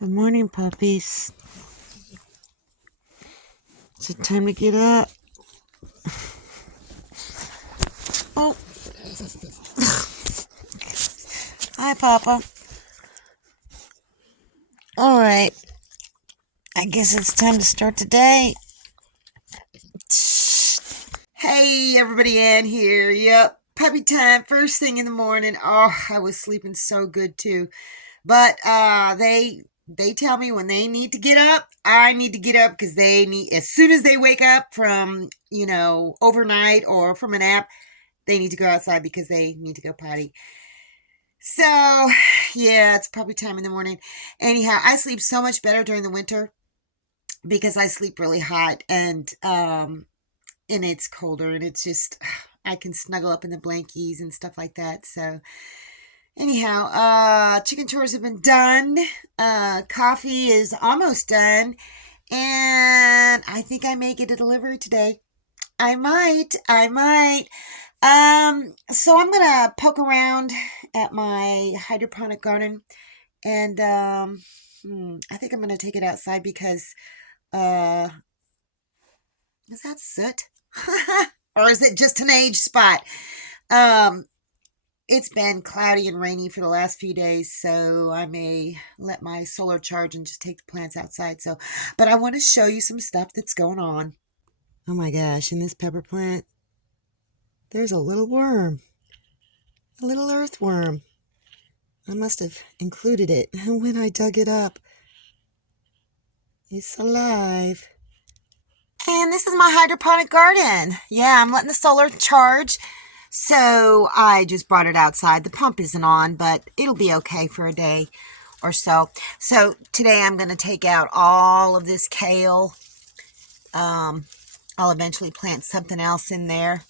Good morning, puppies. Is it time to get up? Oh. Hi, Papa. All right. I guess it's time to start the day. Hey, everybody, Ann here. Yep, puppy time. First thing in the morning. Oh, I was sleeping so good, too. But they tell me when they need to get up, I need to get up because they need, as soon as they wake up from, overnight or from a nap, they need to go outside because they need to go potty. So, yeah, it's probably time in the morning. Anyhow, I sleep so much better during the winter because I sleep really hot and it's colder and it's just I can snuggle up in the blankies and stuff like that. So, anyhow, chicken chores have been done. Coffee is almost done. And I think I may get a delivery today. I might. So I'm gonna poke around at my hydroponic garden, and I think I'm gonna take it outside because is that soot? Or is it just an age spot? It's been cloudy and rainy for the last few days, so I may let my solar charge and just take the plants outside. So, but I want to show you some stuff that's going on. Oh my gosh, in this pepper plant, there's a little worm, a little earthworm. I must have included it when I dug it up. It's alive. And this is my hydroponic garden. Yeah, I'm letting the solar charge. So I just brought it outside. The pump isn't on, but it'll be okay for a day or so. So today I'm going to take out all of this kale. I'll eventually plant something else in there.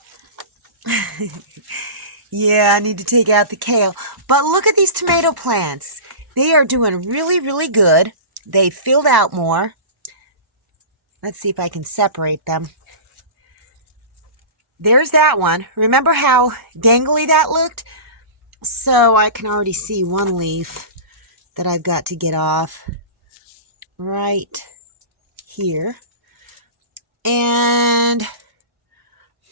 Yeah, I need to take out the kale. But look at these tomato plants. They are doing really, really good. They filled out more. Let's see if I can separate them. There's that one. Remember how dangly that looked? So I can already see one leaf that I've got to get off right here. And,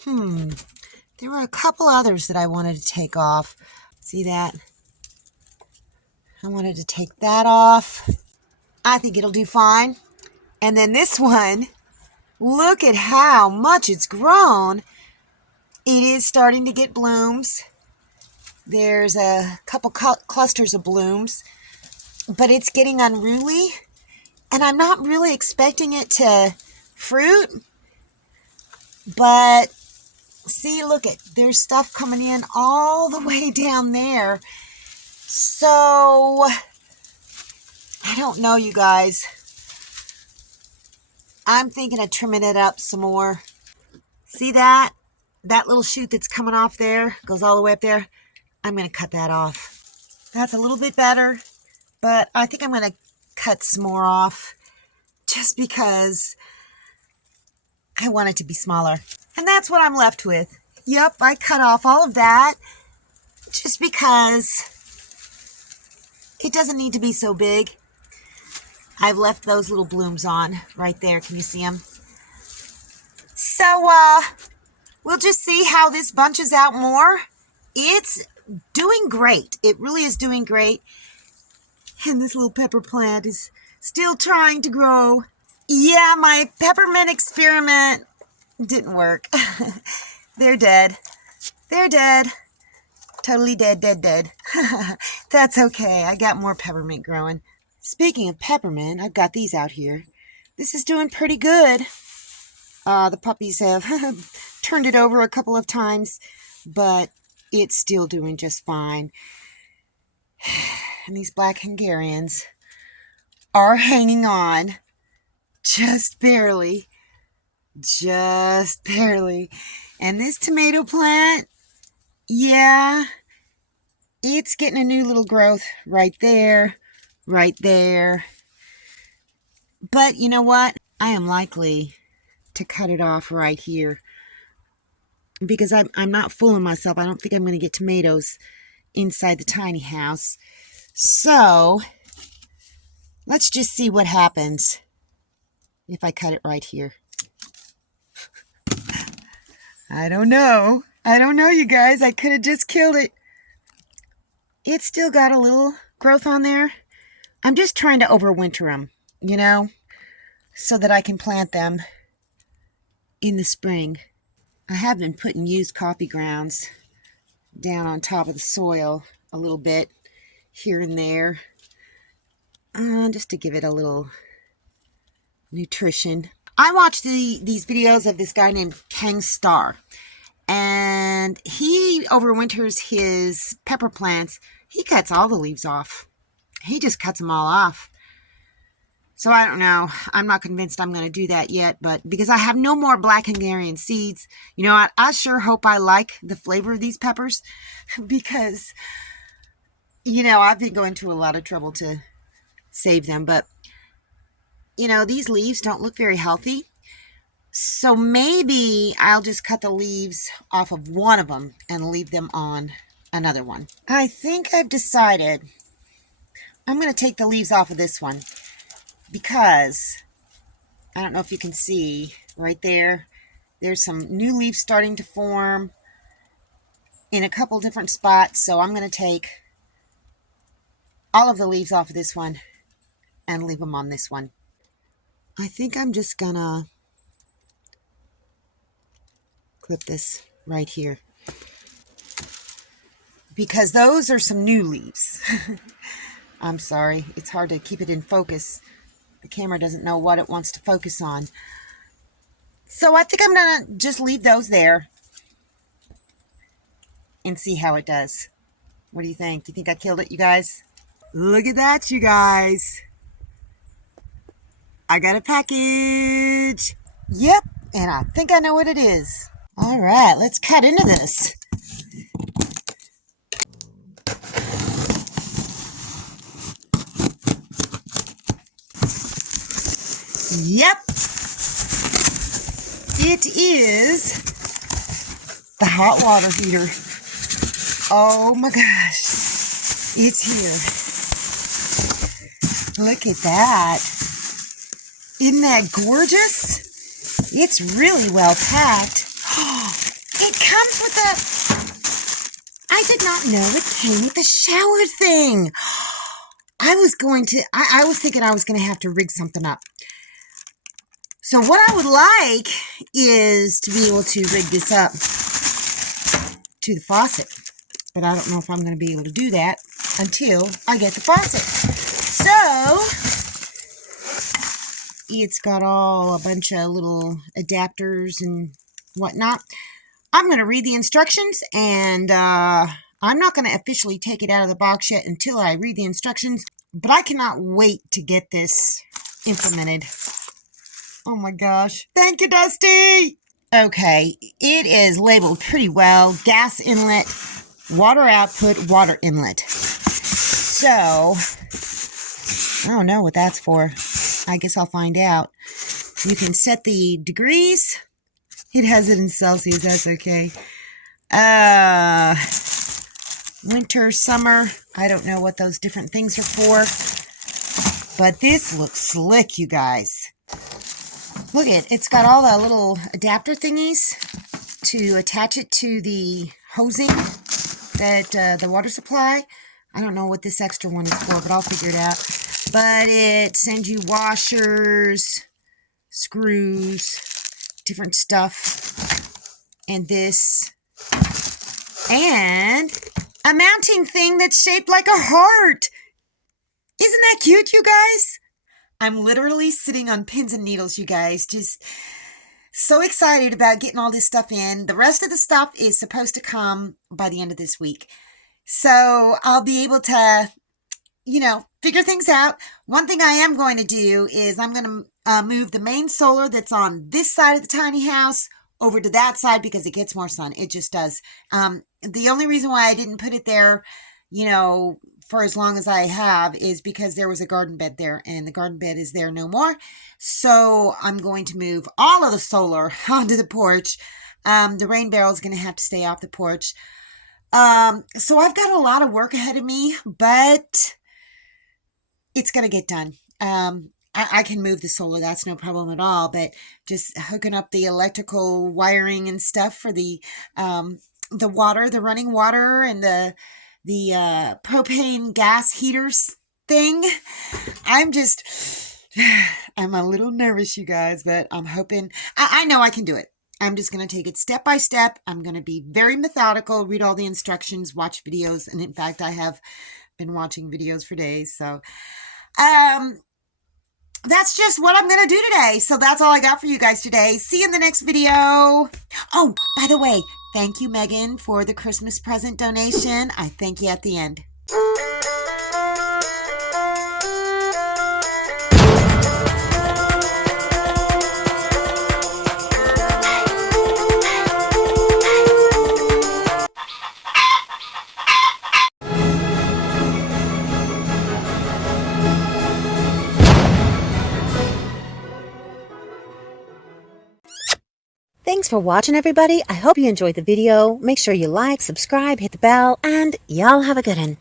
there were a couple others that I wanted to take off. See that? I wanted to take that off. I think it'll do fine. And then this one, look at how much it's grown. It is starting to get blooms. There's a couple clusters of blooms, but it's getting unruly. And I'm not really expecting it to fruit. But see, look at, there's stuff coming in all the way down there. So, I don't know, you guys. I'm thinking of trimming it up some more. See that? That little shoot that's coming off there, goes all the way up there. I'm going to cut that off. That's a little bit better, but I think I'm going to cut some more off just because I want it to be smaller. And that's what I'm left with. Yep, I cut off all of that just because it doesn't need to be so big. I've left those little blooms on right there. Can you see them? So, we'll just see how this bunches out more. It's doing great. It really is doing great. And this little pepper plant is still trying to grow. Yeah, my peppermint experiment didn't work. They're dead. They're dead. Totally dead. That's okay. I got more peppermint growing. Speaking of peppermint, I've got these out here. This is doing pretty good. The puppies have turned it over a couple of times, but it's still doing just fine. And these black Hungarians are hanging on just barely. Just barely. And this tomato plant, yeah, it's getting a new little growth right there, right there. But you know what? I am likely to cut it off right here because I'm not fooling myself. I don't think I'm going to get tomatoes inside the tiny house. So Let's just see what happens if I cut it right here. I don't know. I don't know, you guys. I could have just killed it. It's still got a little growth on there. I'm just trying to overwinter them, you know, so that I can plant them in the spring. I have been putting used coffee grounds down on top of the soil a little bit here and there, just to give it a little nutrition. I watched these videos of this guy named Kang Star, and he overwinters his pepper plants. He cuts all the leaves off. He just cuts them all off. So I don't know. I'm not convinced I'm going to do that yet, but because I have no more black Hungarian seeds, you know, I sure hope I like the flavor of these peppers because, you know, I've been going to a lot of trouble to save them, but, you know, these leaves don't look very healthy. So maybe I'll just cut the leaves off of one of them and leave them on another one. I think I've decided I'm going to take the leaves off of this one because I don't know if you can see right there. There's some new leaves starting to form in a couple different spots. So I'm going to take all of the leaves off of this one and leave them on this one. I think I'm just going to clip this right here because those are some new leaves. I'm sorry, it's hard to keep it in focus. The camera doesn't know what it wants to focus on. So I think I'm gonna just leave those there and see how it does. What do you think? Do you think I killed it, you guys? Look at that, you guys. I got a package. Yep, and I think I know what it is. All right, let's cut into this. Yep, it is the hot water heater. Oh my gosh, it's here. Look at that. Isn't that gorgeous? It's really well packed. It comes with a... I did not know it came with a shower thing. I was thinking I was going to have to rig something up. So what I would like is to be able to rig this up to the faucet. But I don't know if I'm going to be able to do that until I get the faucet. So it's got a bunch of little adapters and whatnot. I'm going to read the instructions, and I'm not going to officially take it out of the box yet until I read the instructions. But I cannot wait to get this implemented. Oh my gosh. Thank you, Dusty. Okay, it is labeled pretty well. Gas inlet, water output, water inlet. So, I don't know what that's for. I guess I'll find out. You can set the degrees. It has it in Celsius, that's okay. Winter, summer, I don't know what those different things are for. But this looks slick, you guys. Look it's got all the little adapter thingies to attach it to the hosing that the water supply. I don't know what this extra one is for, but I'll figure it out. But it sends you washers, screws, different stuff, and this, and a mounting thing that's shaped like a heart. Isn't that cute, you guys? I'm literally sitting on pins and needles, you guys. Just so excited about getting all this stuff in. The rest of the stuff is supposed to come by the end of this week. So I'll be able to, you know, figure things out. One thing I am going to do is I'm going to move the main solar that's on this side of the tiny house over to that side because it gets more sun. It just does. The only reason why I didn't put it there, you know, for as long as I have is because there was a garden bed there, and the garden bed is there no more. So I'm going to move all of the solar onto the porch. The rain barrel is going to have to stay off the porch. So I've got a lot of work ahead of me, but it's going to get done. I can move the solar, that's no problem at all, but just hooking up the electrical wiring and stuff for the water, the running water, and the propane gas heaters thing. I'm just, I'm a little nervous, you guys, but I'm hoping, I know I can do it. I'm just going to take it step by step. I'm going to be very methodical, read all the instructions, watch videos, and in fact, I have been watching videos for days, so, that's just what I'm going to do today. So that's all I got for you guys today. See you in the next video. Oh, by the way, thank you, Megan, for the Christmas present donation. I thank you at the end. Thanks for watching, everybody. I hope you enjoyed the video. Make sure you like, subscribe, hit the bell, and y'all have a good one.